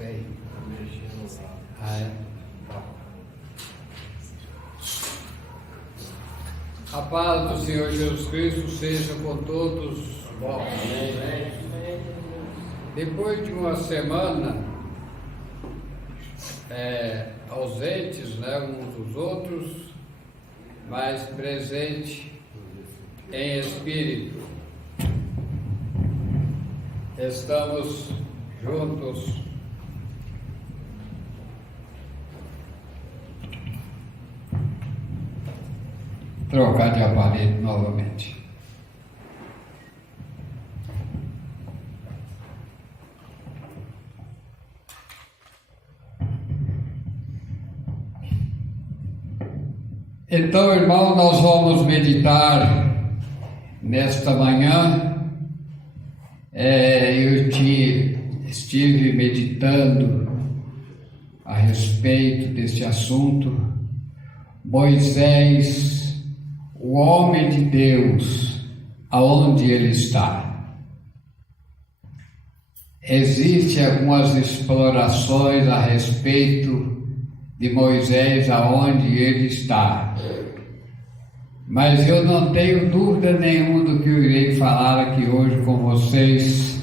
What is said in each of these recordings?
Sei. Ah, é? A paz do Senhor Jesus Cristo seja com todos vós. Depois de uma semana ausentes, uns dos outros, mas presente em espírito, estamos juntos. Trocar de aparelho novamente. Então, irmão, nós vamos meditar nesta manhã. Eu estive meditando a respeito desse assunto. Moisés, o homem de Deus, aonde ele está? Existem algumas explorações a respeito de Moisés, aonde ele está. Mas eu não tenho dúvida nenhuma do que eu irei falar aqui hoje com vocês,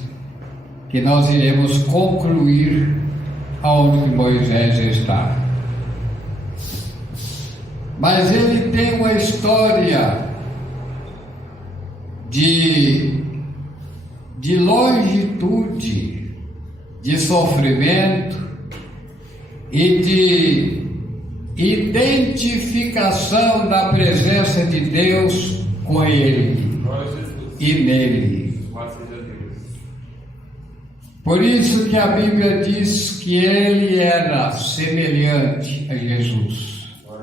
que nós iremos concluir aonde Moisés está. Mas ele tem uma história de longitude, de sofrimento e de identificação da presença de Deus com ele e nele. Por isso que a Bíblia diz que ele era semelhante a Jesus.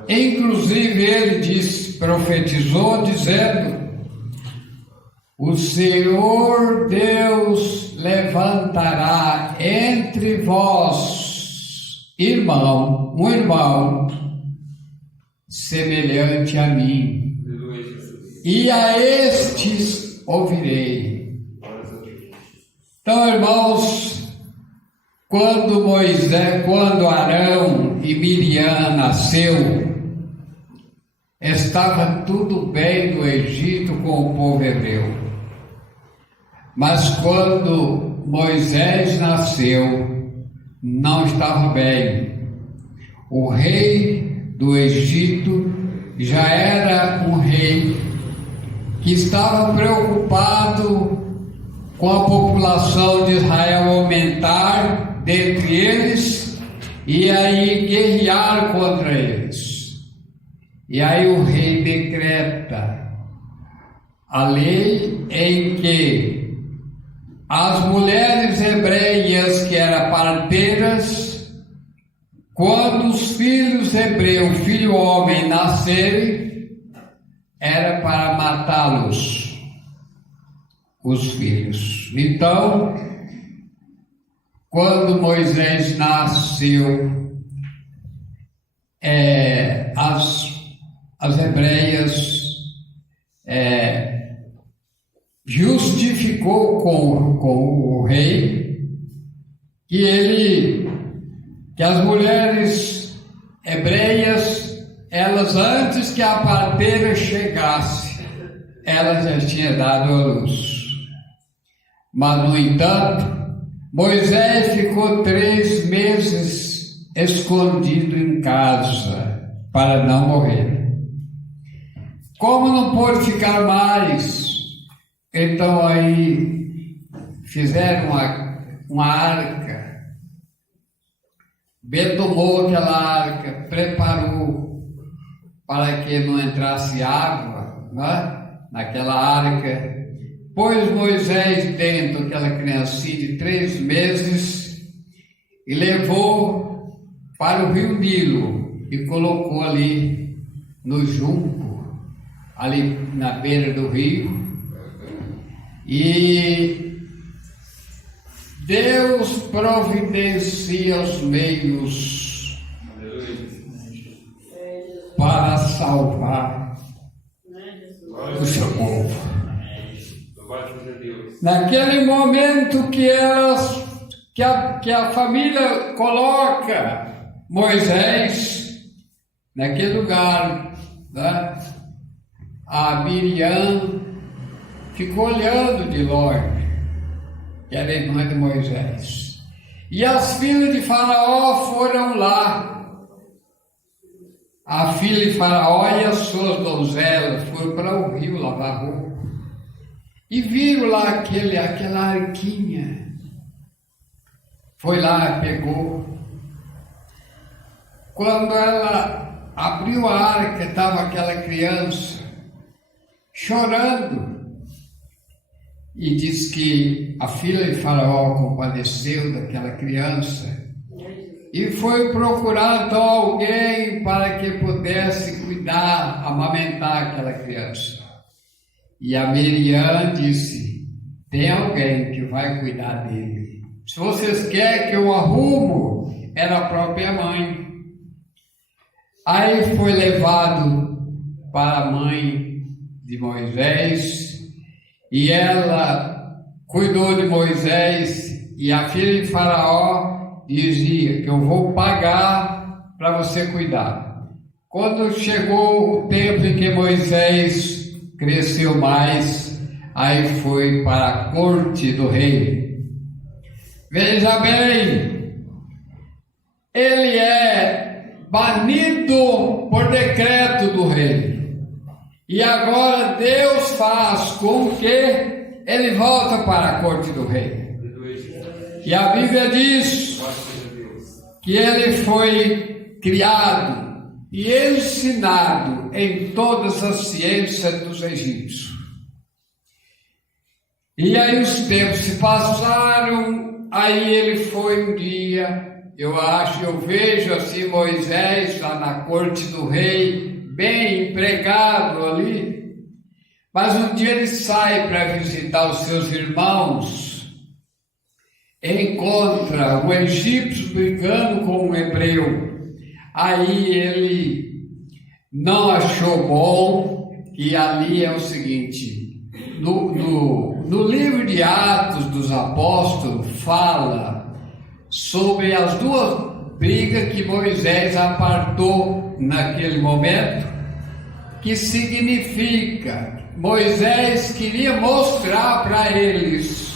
Inclusive ele profetizou dizendo: o Senhor Deus levantará entre vós um irmão semelhante a mim, e a estes ouvirei. Então, irmãos, quando Arão e Miriam nasceu, estava tudo bem no Egito com o povo hebreu. Mas quando Moisés nasceu, não estava bem. O rei do Egito já era um rei que estava preocupado com a população de Israel aumentar dentre eles e aí guerrear contra eles. E aí o rei decreta a lei em que as mulheres hebreias que eram parteiras, quando os filhos hebreus, filho homem, nascerem, era para matá-los, os filhos. Então, quando Moisés nasceu, as hebreias justificou com o rei que as mulheres hebreias, elas antes que a parteira chegasse, elas já tinham dado a luz. Mas, no entanto, Moisés ficou 3 meses escondido em casa para não morrer. Como não pôde ficar mais, então aí fizeram uma arca, betumou aquela arca, preparou para que não entrasse água, naquela arca, pôs Moisés dentro, aquela criancinha de 3 meses, e levou para o rio Nilo e colocou ali no junco, ali na beira do rio. E Deus providencia os meios para salvar o seu povo. Naquele momento que elas que a família coloca Moisés naquele lugar, né? A Miriam ficou olhando de longe, que era irmã de Moisés. E as filhas de Faraó foram lá. A filha de Faraó e as suas donzelas foram para o rio lavar roupa. E viram lá aquela arquinha. Foi lá, pegou. Quando ela abriu a arca, estava aquela criança chorando. E diz que a filha de Faraó compadeceu daquela criança e foi procurar então alguém para que pudesse cuidar, amamentar aquela criança. E a Miriam disse: tem alguém que vai cuidar dele. Se vocês querem que eu arrumo, era a própria mãe. Aí foi levado para a mãe de Moisés e ela cuidou de Moisés. E a filha de Faraó dizia que eu vou pagar para você cuidar. Quando chegou o tempo em que Moisés cresceu mais, aí foi para a corte do rei. Veja bem, ele é banido por decreto do rei. E agora Deus faz com que ele volte para a corte do rei. E a Bíblia diz que ele foi criado e ensinado em todas as ciências dos egípcios. E aí os tempos se passaram, aí ele foi um dia, eu vejo assim Moisés lá na corte do rei, bem empregado ali, mas um dia ele sai para visitar os seus irmãos, encontra um egípcio brigando com um hebreu. Aí ele não achou bom, e ali é o seguinte, no livro de Atos dos Apóstolos fala sobre as duas brigas que Moisés apartou naquele momento, que significa Moisés queria mostrar para eles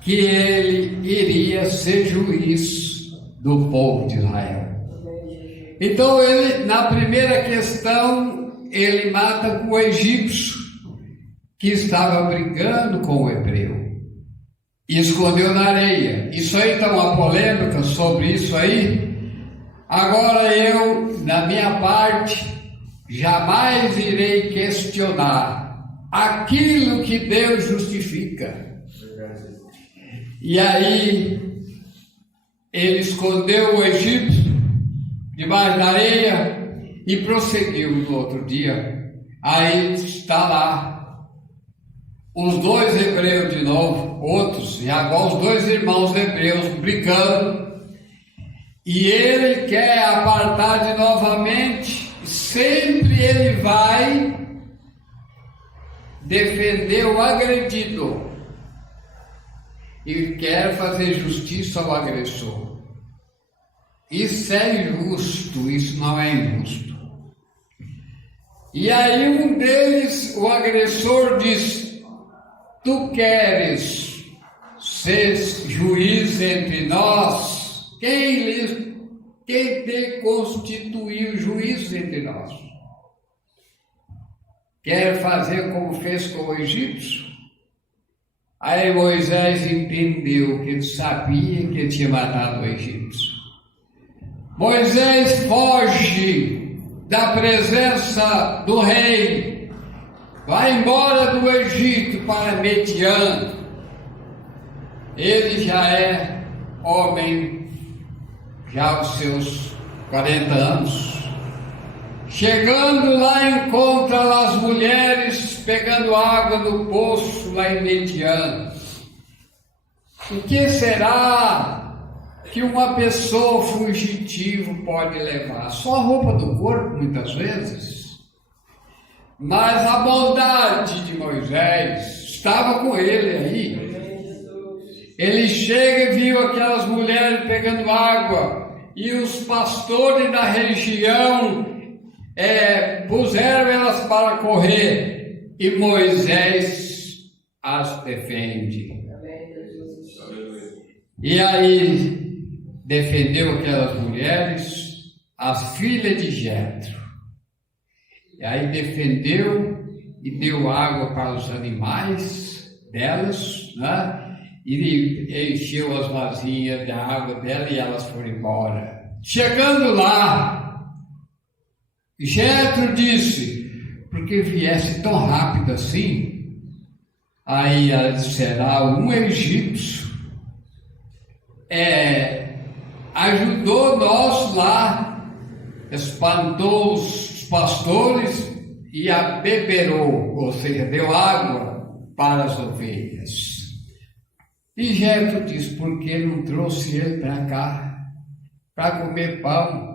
que ele iria ser juiz do povo de Israel. Então ele, na primeira questão, ele mata o egípcio que estava brigando com o hebreu e escondeu na areia. Isso aí está uma polêmica sobre isso aí. Agora eu, na minha parte, jamais irei questionar aquilo que Deus justifica. E aí ele escondeu o egípcio debaixo da areia e prosseguiu no outro dia. Aí está lá os dois hebreus de novo, outros, e agora os dois irmãos hebreus brigando, e ele quer apartar de novamente. Sempre ele vai defender o agredido e quer fazer justiça ao agressor. Isso é injusto, isso não é injusto. E aí um deles, o agressor, diz: tu queres ser juiz entre nós? Quem te constituiu juiz entre nós? Quer fazer como fez com o egípcio? Aí Moisés entendeu que ele sabia que ele tinha matado o egípcio. Moisés foge da presença do rei, vai embora do Egito para Midian. Ele já é homem, já aos seus 40 anos. Chegando lá, encontra lá as mulheres pegando água no poço lá em Midian. O que será que uma pessoa fugitiva pode levar? Só a roupa do corpo, muitas vezes. Mas a bondade de Moisés estava com ele aí. Ele viu aquelas mulheres pegando água e os pastores da região puseram elas para correr e Moisés as defende. E aí defendeu aquelas mulheres, as filhas de Jetro. E aí defendeu e deu água para os animais delas, né? E encheu as vasilhas de água dela e elas foram embora. Chegando lá, Jetro disse, porque viesse tão rápido assim, aí ela disse, será um egípcio, ajudou nós lá, espantou os pastores e abeberou, ou seja, deu água para as ovelhas. E Jetro disse, por que não trouxe ele para cá, para comer pão?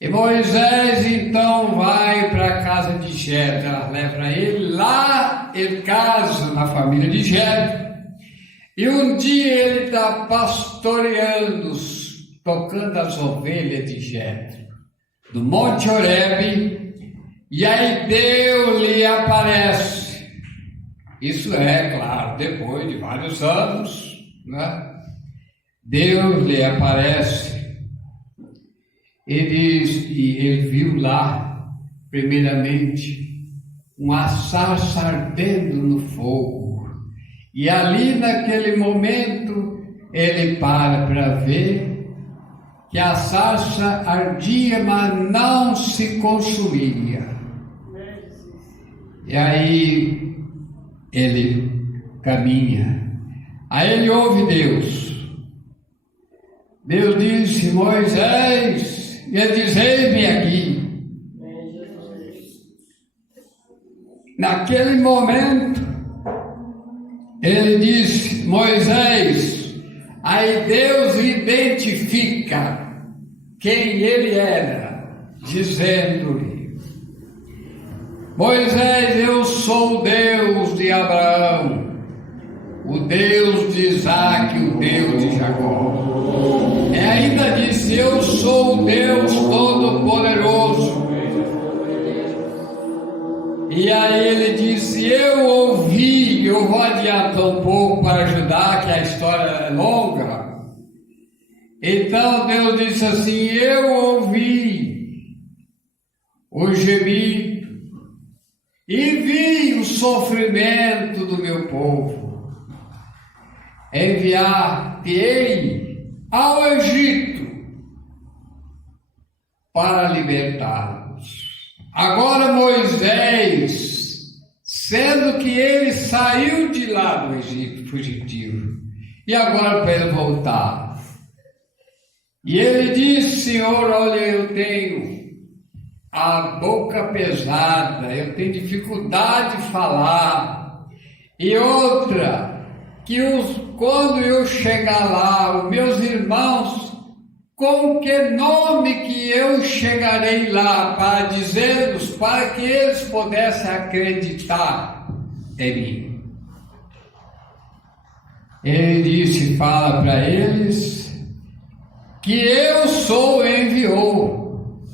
E Moisés então vai para a casa de Jetro, leva ele lá, ele casa na família de Jetro. E um dia ele está pastoreando, tocando as ovelhas de Jetro, do Monte Horebe, e aí Deus lhe aparece. Isso claro, depois de vários anos, né? Deus lhe aparece. Ele viu lá, primeiramente, uma sarça ardendo no fogo. E ali, naquele momento, ele para ver que a sarça ardia, mas não se consumia. E aí ele caminha. Aí ele ouve Deus. Deus disse, Moisés, e ele diz, eis-me aqui. Naquele momento, ele disse, Moisés, aí Deus identifica quem ele era, dizendo-lhe, Moisés, eu sou o Deus de Abraão, o Deus de Isaac, o Deus de Jacó. E ainda disse, eu sou o Deus Todo-Poderoso. E aí ele disse, eu ouvi, eu vou adiantar um pouco para ajudar, que a história é longa. Então Deus disse assim, eu ouvi o gemido e vi o sofrimento do meu povo. Enviar-te-ei ao Egito para libertá-los. Agora Moisés, sendo que ele saiu de lá do Egito fugitivo, e agora para ele voltar. E ele disse, Senhor, olha, eu tenho a boca pesada, eu tenho dificuldade de falar. E outra, que quando eu chegar lá, os meus irmãos, com que nome que eu chegarei lá para dizer-los, para que eles pudessem acreditar em mim? Ele disse, fala para eles, que eu sou enviou.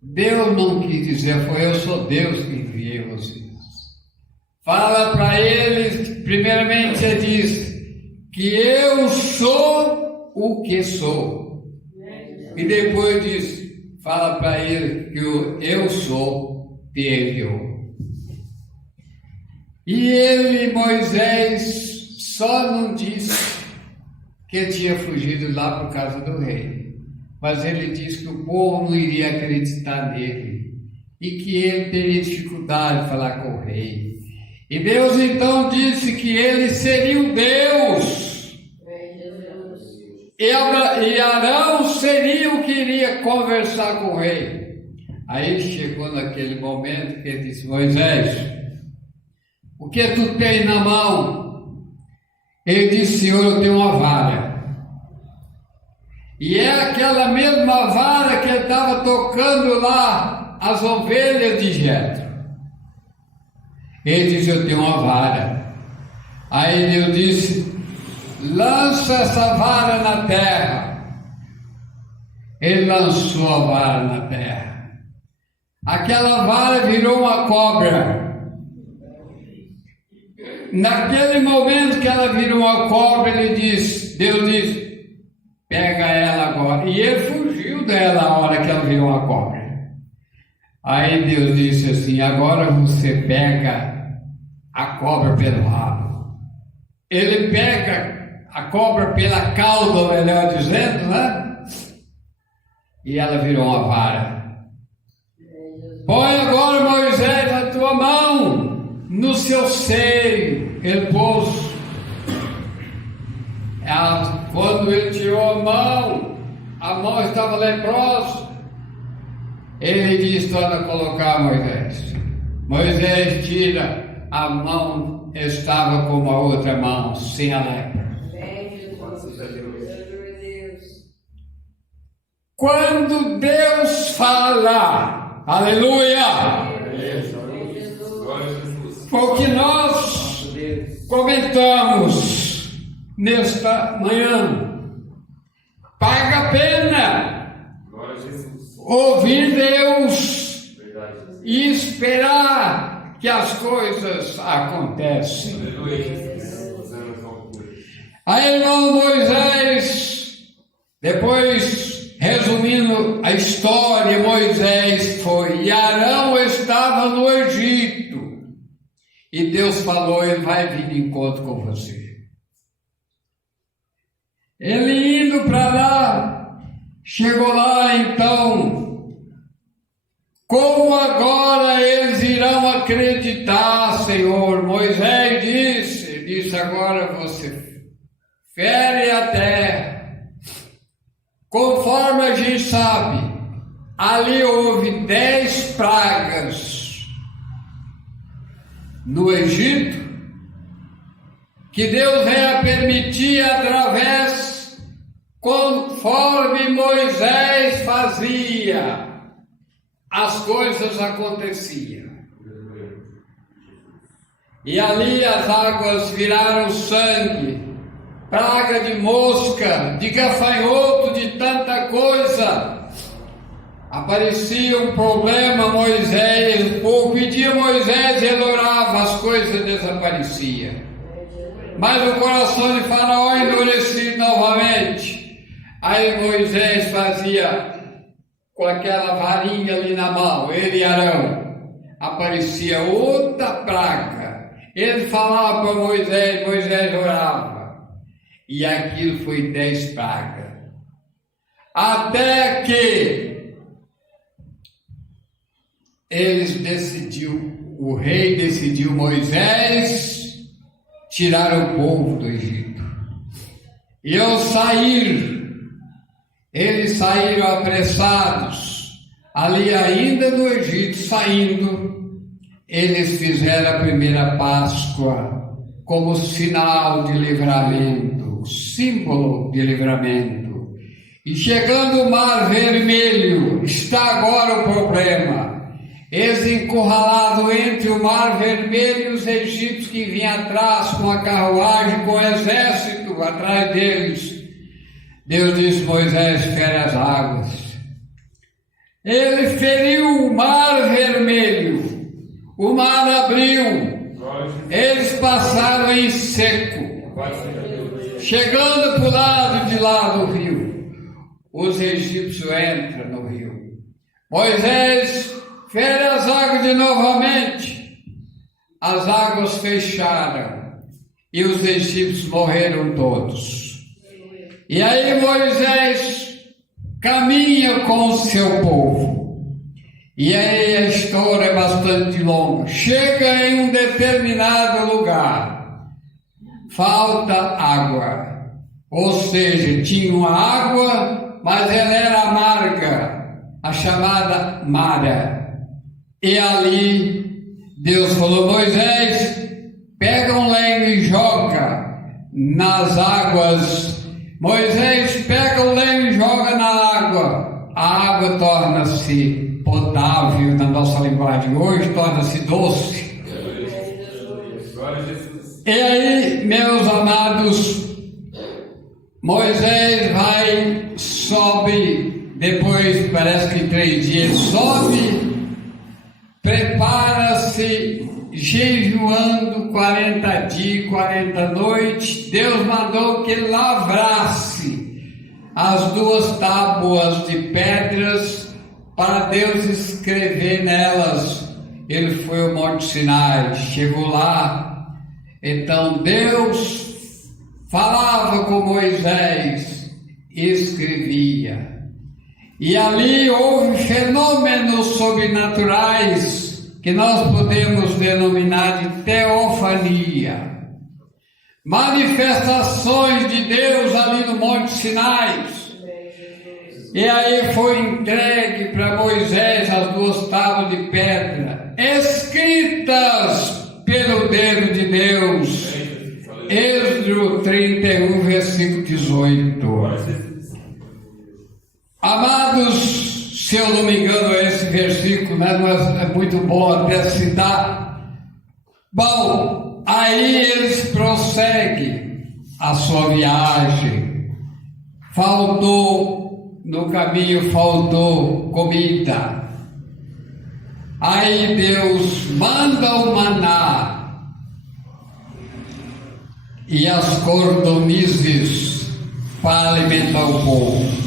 Deus não quis dizer, foi eu sou Deus que enviei vocês. Fala para eles, primeiramente ele diz, que eu sou o que sou. E depois diz, fala para ele que eu sou te enviou. E ele, Moisés, só não disse que ele tinha fugido lá por causa do rei, mas ele disse que o povo não iria acreditar nele e que ele teria dificuldade de falar com o rei. E Deus então disse que ele seria o Deus. E Arão seria o que iria conversar com o rei. Aí chegou naquele momento que ele disse, Moisés, o que tu tens na mão? Ele disse, Senhor, eu tenho uma vara. E é aquela mesma vara que ele estava tocando lá as ovelhas de Jetro. Ele disse, eu tenho uma vara. Aí Deus disse, lança essa vara na terra. Ele lançou a vara na terra. Aquela vara virou uma cobra. Naquele momento que ela virou uma cobra, Deus disse, pega ela agora. E ele fugiu dela a hora que ela virou uma cobra. Aí Deus disse assim, agora você pega a cobra pelo rabo. Ele pega a cobra pela cauda, melhor dizendo, né? E ela virou uma vara. Põe agora, Moisés, a tua mão no seu seio. Ele pôs. Quando ele tirou a mão estava leprosa. Ele disse, anda colocar Moisés. Moisés tira, a mão estava como a outra mão, sem a lepra. Quando Deus fala, aleluia, foi o que nós comentamos nesta manhã. Paga a pena ouvir Deus e esperar que as coisas acontecem. Aí, irmão Moisés, depois, resumindo a história, Moisés foi e Arão estava no Egito. E Deus falou, ele vai vir de encontro com você. Ele indo para lá, chegou lá então, como agora eles irão acreditar, Senhor? Moisés disse, agora você fere a terra. Conforme a gente sabe, ali houve 10 pragas no Egito, que Deus ia permitir através, conforme Moisés fazia, as coisas aconteciam. E ali as águas viraram sangue, praga de mosca, de gafanhoto, de tanta coisa. Aparecia um problema, Moisés, ou pedia Moisés, ele orava, as coisas desapareciam. Mas o coração de Faraó endurecia novamente. Aí Moisés fazia com aquela varinha ali na mão, ele e Arão, aparecia outra praga. Ele falava para Moisés, Moisés orava. E aquilo foi 10 pragas. Até que o rei decidiu, Moisés, tirar o povo do Egito. E ao sair, eles saíram apressados, ali ainda no Egito, saindo, eles fizeram a primeira Páscoa como sinal de livramento, símbolo de livramento. E chegando o Mar Vermelho, está agora o problema. Eles encurralados entre o Mar Vermelho e os egípcios que vinham atrás com a carruagem, com o exército atrás deles. Deus disse, Moisés, fere as águas. Ele feriu o Mar Vermelho, o mar abriu, eles passaram em seco. Chegando para o lado de lá do rio, os egípcios entram no rio. Moisés fere as águas de novamente, as águas fecharam e os egípcios morreram todos. E aí Moisés caminha com o seu povo, e aí a história é bastante longa. Chega em um determinado lugar, falta água, ou seja, tinha uma água, mas ela era amarga, a chamada Mara. E ali Deus falou, Moisés, pega um lenho e joga nas águas. Moisés pega o lenho e joga na água. A água torna-se potável, na nossa linguagem hoje, torna-se doce. E aí, meus amados, Moisés sobe, depois parece que 3 dias sobe, prepara-se, jejuando 40 dias, 40 noites. Deus mandou que ele lavrasse as 2 tábuas de pedras para Deus escrever nelas. Ele foi ao Monte Sinai, chegou lá, então Deus falava com Moisés, escrevia. E ali houve fenômenos sobrenaturais que nós podemos denominar de teofania. Manifestações de Deus ali no Monte Sinai. E aí foi entregue para Moisés as 2 tábuas de pedra, escritas pelo dedo de Deus. Êxodo 31, versículo 18. Amados, se eu não me engano, esse versículo, né, é muito bom até citar. Bom, aí eles prosseguem a sua viagem. No caminho faltou comida. Aí Deus manda o maná e as cordonizes para alimentar o povo.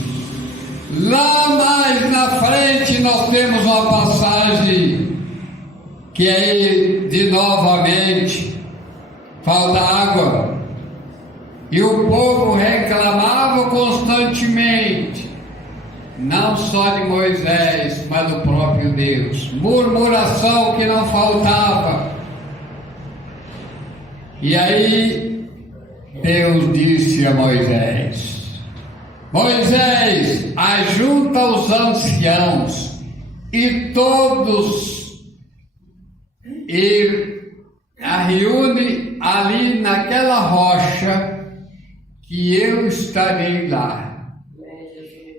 Lá mais na frente nós temos uma passagem que aí de novamente falta água e o povo reclamava constantemente, não só de Moisés, mas do próprio Deus. Murmuração que não faltava. E aí Deus disse a Moisés: Moisés, ajunta os anciãos e todos e a reúne ali naquela rocha que eu estarei lá.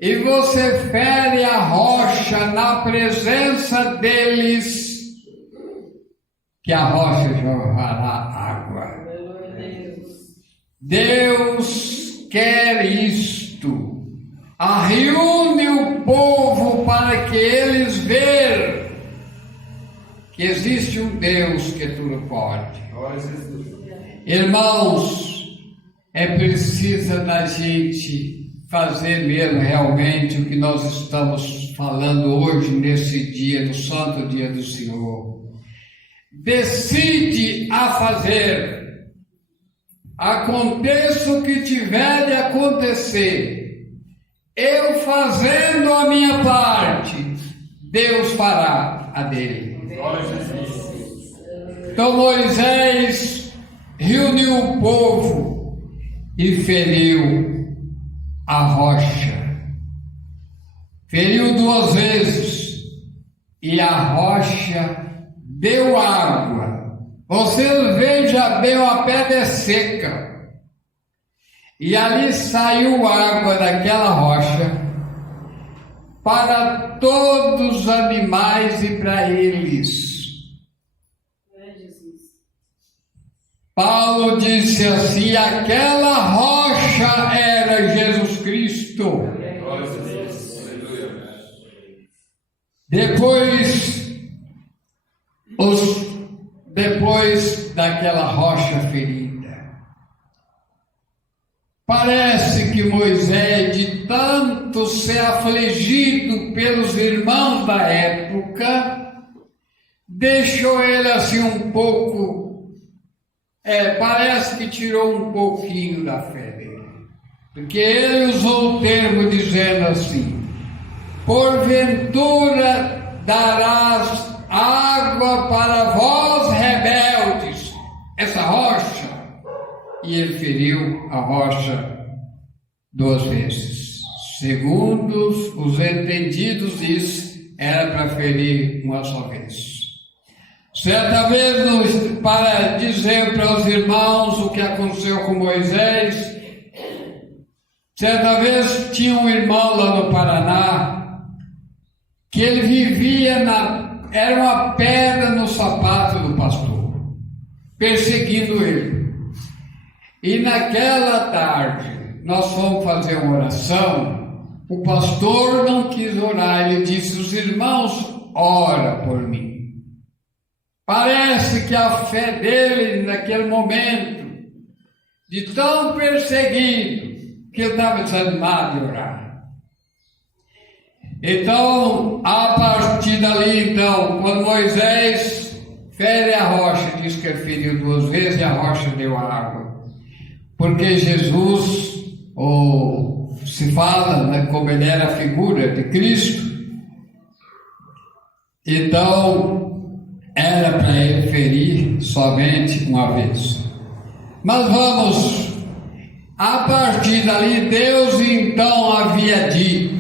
E você fere a rocha na presença deles, que a rocha jorrará água. Deus quer isto. Reúne o povo para que eles vejam que existe um Deus que tudo pode. Irmãos, é preciso da gente fazer mesmo realmente o que nós estamos falando hoje, nesse dia, no santo dia do Senhor. Decide a fazer. Aconteça o que tiver de acontecer, eu fazendo a minha parte, Deus fará a dele. Então Moisés reuniu o povo e feriu a rocha. Feriu 2 vezes e a rocha deu água. Você veja bem, a pedra é seca. E ali saiu água daquela rocha para todos os animais e para eles. Paulo disse assim: aquela rocha era Jesus Cristo. Depois daquela rocha ferida, parece que Moisés, de tanto ser afligido pelos irmãos da época, deixou ele assim um pouco, parece que tirou um pouquinho da fé dele, porque ele usou o termo dizendo assim: porventura darás água para vós rebeldes, essa rocha. E ele feriu a rocha 2 vezes. Segundo os entendidos, isso era para ferir uma só vez. Certa vez, para dizer para os irmãos o que aconteceu com Moisés, certa vez tinha um irmão lá no Paraná que ele vivia era uma pedra no sapato do pastor, perseguindo ele. E naquela tarde, nós fomos fazer uma oração, o pastor não quis orar, ele disse: os irmãos, ora por mim. Parece que a fé dele naquele momento, de tão perseguido, que ele estava desanimado de orar. Então, a partir dali, então, quando Moisés fere a rocha, diz que ele feriu 2 vezes e a rocha deu água. Porque Jesus, ou se fala, né, como ele era a figura de Cristo, então era para ele ferir somente uma vez. Mas vamos, a partir dali, Deus então havia dito,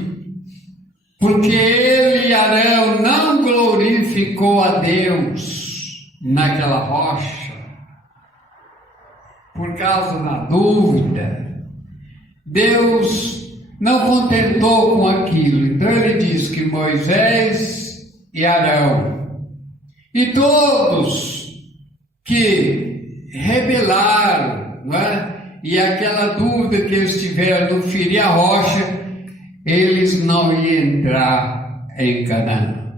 porque ele, Arão, não glorificou a Deus naquela rocha, por causa da dúvida. Deus não contentou com aquilo, então ele diz que Moisés e Arão e todos que rebelaram, não é? E aquela dúvida que eles tiveram no ferir a rocha, eles não iam entrar em Canaã,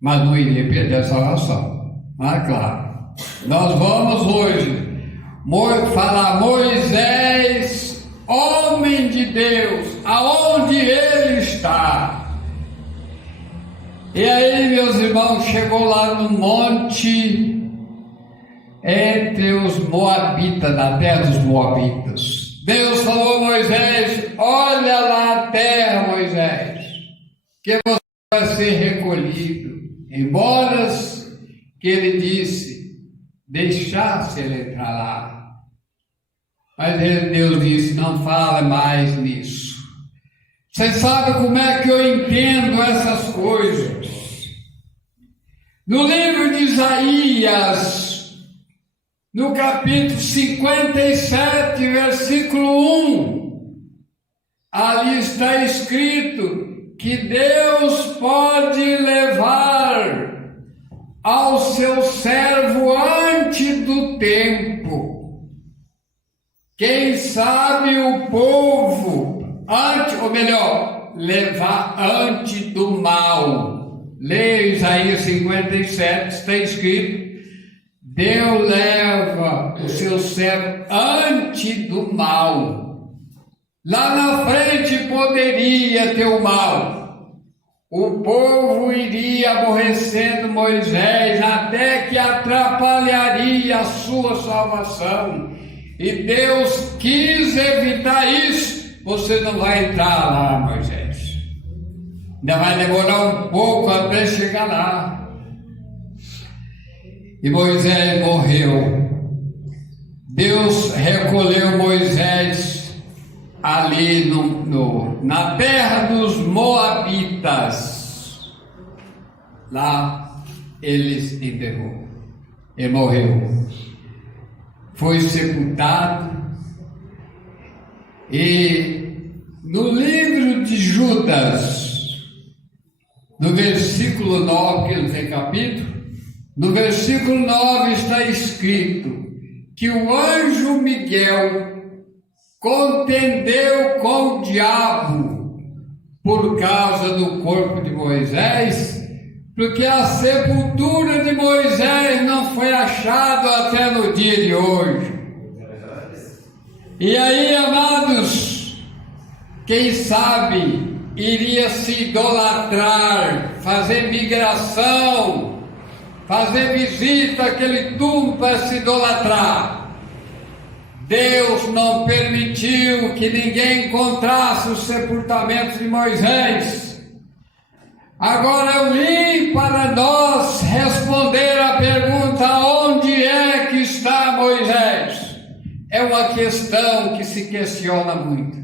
mas não iriam perder a salvação. Mas claro, nós vamos hoje falar Moisés, homem de Deus, aonde ele está. E aí, meus irmãos, chegou lá no monte, entre os Moabitas, na terra dos Moabitas. Deus falou a Moisés: olha lá a terra, Moisés, que você vai ser recolhido. Embora que ele disse, deixasse ele entrar lá. Mas Deus disse: não fale mais nisso. Vocês sabem como é que eu entendo essas coisas? No livro de Isaías, no capítulo 57, versículo 1, ali está escrito que Deus pode levar ao seu servo antes do tempo. Quem sabe o povo ou melhor, levar antes do mal. Leia Isaías 57, está escrito: Deus leva o seu servo antes do mal. Lá na frente poderia ter o mal. O povo iria aborrecendo Moisés até que atrapalharia a sua salvação. E Deus quis evitar isso. Você não vai entrar lá, Moisés. Ainda vai demorar um pouco até chegar lá. E Moisés morreu. Deus recolheu Moisés ali na terra dos Moabitas. Lá eles enterrou. Ele morreu. Foi sepultado. E no livro de Judas, no versículo 9, que não tem capítulo, no versículo 9 está escrito que o anjo Miguel contendeu com o diabo por causa do corpo de Moisés, porque a sepultura de Moisés não foi achada até no dia de hoje. E aí, amados, quem sabe iria se idolatrar, fazer migração, fazer visita àquele túmulo para se idolatrar. Deus não permitiu que ninguém encontrasse o sepultamento de Moisés. Agora eu vim para nós responder a pergunta: onde é que está Moisés? É uma questão que se questiona muito.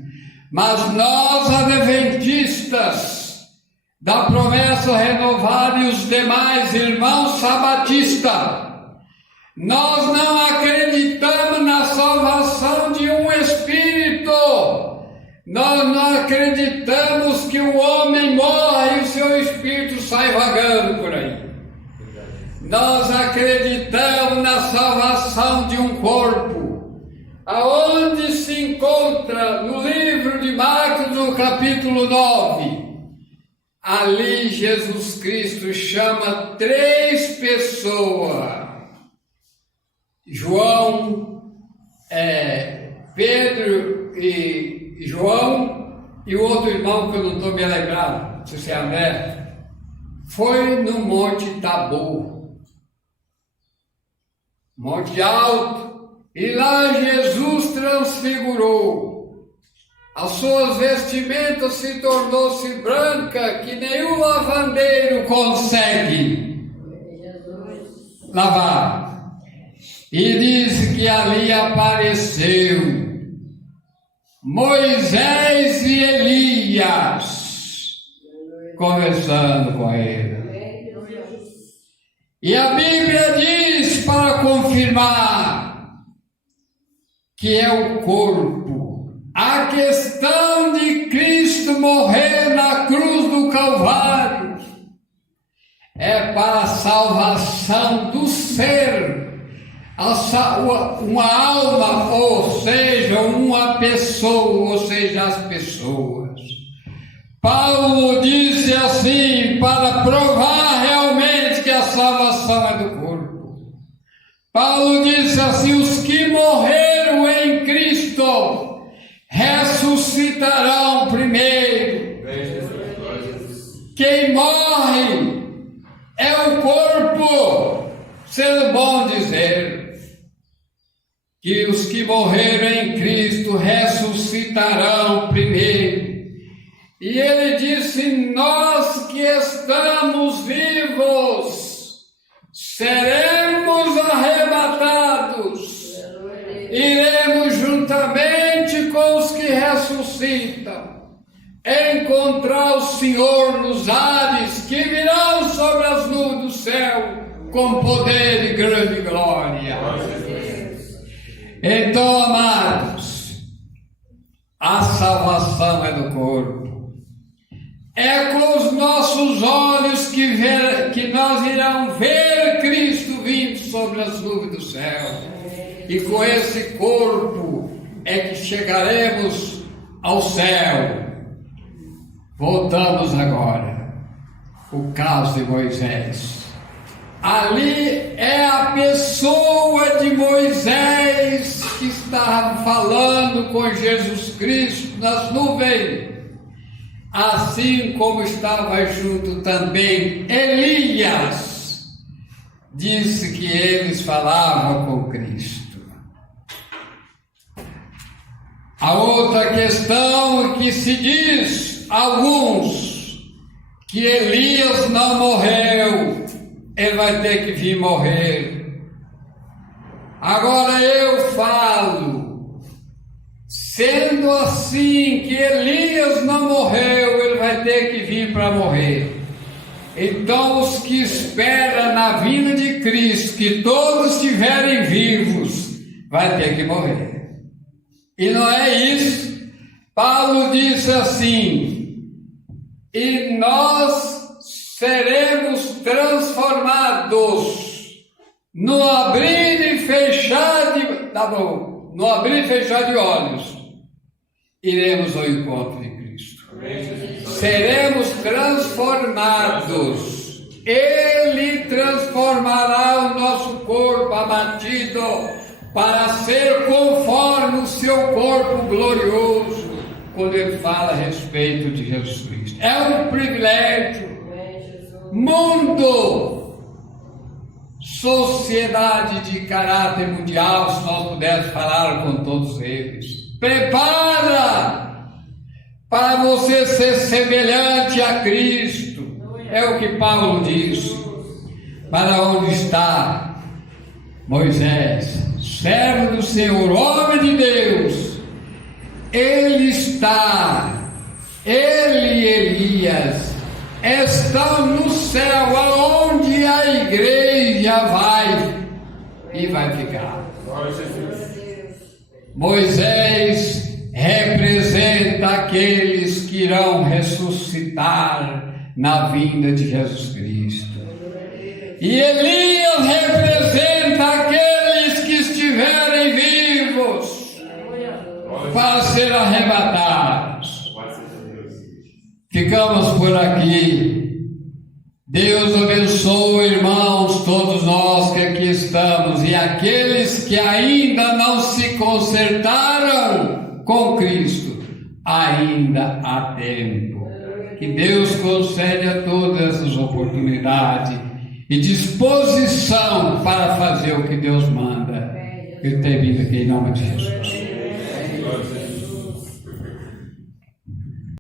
Mas nós, adventistas da promessa renovada, e os demais irmãos sabatistas, nós não acreditamos na salvação de um espírito. Nós não acreditamos que o homem morre e o seu espírito sai vagando por aí. Nós acreditamos na salvação de um corpo, aonde se encontra outra, no livro de Marcos, no capítulo 9, ali Jesus Cristo chama 3 pessoas, João, Pedro e João, e o outro irmão que eu não estou me lembrando, se é André, foi no Monte Tabor, Monte Alto, e lá Jesus transfigurou. As suas vestimentas se tornou-se branca, que nenhum lavandeiro consegue lavar. E diz que ali apareceu Moisés e Elias conversando com ele. E a Bíblia diz, para confirmar, que é o corpo. A questão de Cristo morrer na cruz do Calvário é para a salvação do ser, uma alma, ou seja, uma pessoa, ou seja, as pessoas. Paulo disse assim, para provar realmente que a salvação é do corpo. Paulo disse assim, os que morreram em Cristo ressuscitarão primeiro. Quem morre é o corpo, sendo bom dizer que os que morreram em Cristo ressuscitarão primeiro. E ele disse, nós que estamos vivos seremos arrebatados, iremos juntamente com os que ressuscitam, encontrar o Senhor nos ares, que virão sobre as nuvens do céu, com poder e grande glória. Então, amados, a salvação é do corpo. É com os nossos olhos que nós iremos ver Cristo vindo sobre as nuvens do céu. E com esse corpo é que chegaremos ao céu. Voltamos agora. O caso de Moisés. Ali é a pessoa de Moisés que estava falando com Jesus Cristo nas nuvens. Assim como estava junto também Elias, disse que eles falavam com Cristo. A outra questão que se diz, alguns, que Elias não morreu, ele vai ter que vir morrer. Agora eu falo, sendo assim que Elias não morreu, ele vai ter que vir para morrer. Então os que esperam na vinda de Cristo, que todos estiverem vivos, vai ter que morrer. E não é isso. Paulo disse assim, e nós seremos transformados no abrir e fechar no abrir e fechar de olhos. Iremos ao encontro de Cristo. Seremos transformados. Ele transformará o nosso corpo abatido para ser conforme o seu corpo glorioso, quando ele fala a respeito de Jesus Cristo. É um privilégio. Mundo, sociedade de caráter mundial, se nós pudermos falar com todos eles. Prepara para você ser semelhante a Cristo. É o que Paulo diz. Para onde está Moisés, servo do Senhor, homem de Deus? Ele está, ele e Elias estão no céu, aonde a igreja vai e vai ficar. Moisés representa aqueles que irão ressuscitar na vinda de Jesus Cristo. E Elias representa aqueles que estiverem vivos. para ser arrebatados. Ficamos por aqui. Deus abençoe, irmãos, todos nós que aqui estamos e aqueles que ainda não se consertaram com Cristo. Ainda há tempo. Que Deus concede a todas as oportunidades e disposição para fazer o que Deus manda. Eu termino aqui em nome de Jesus.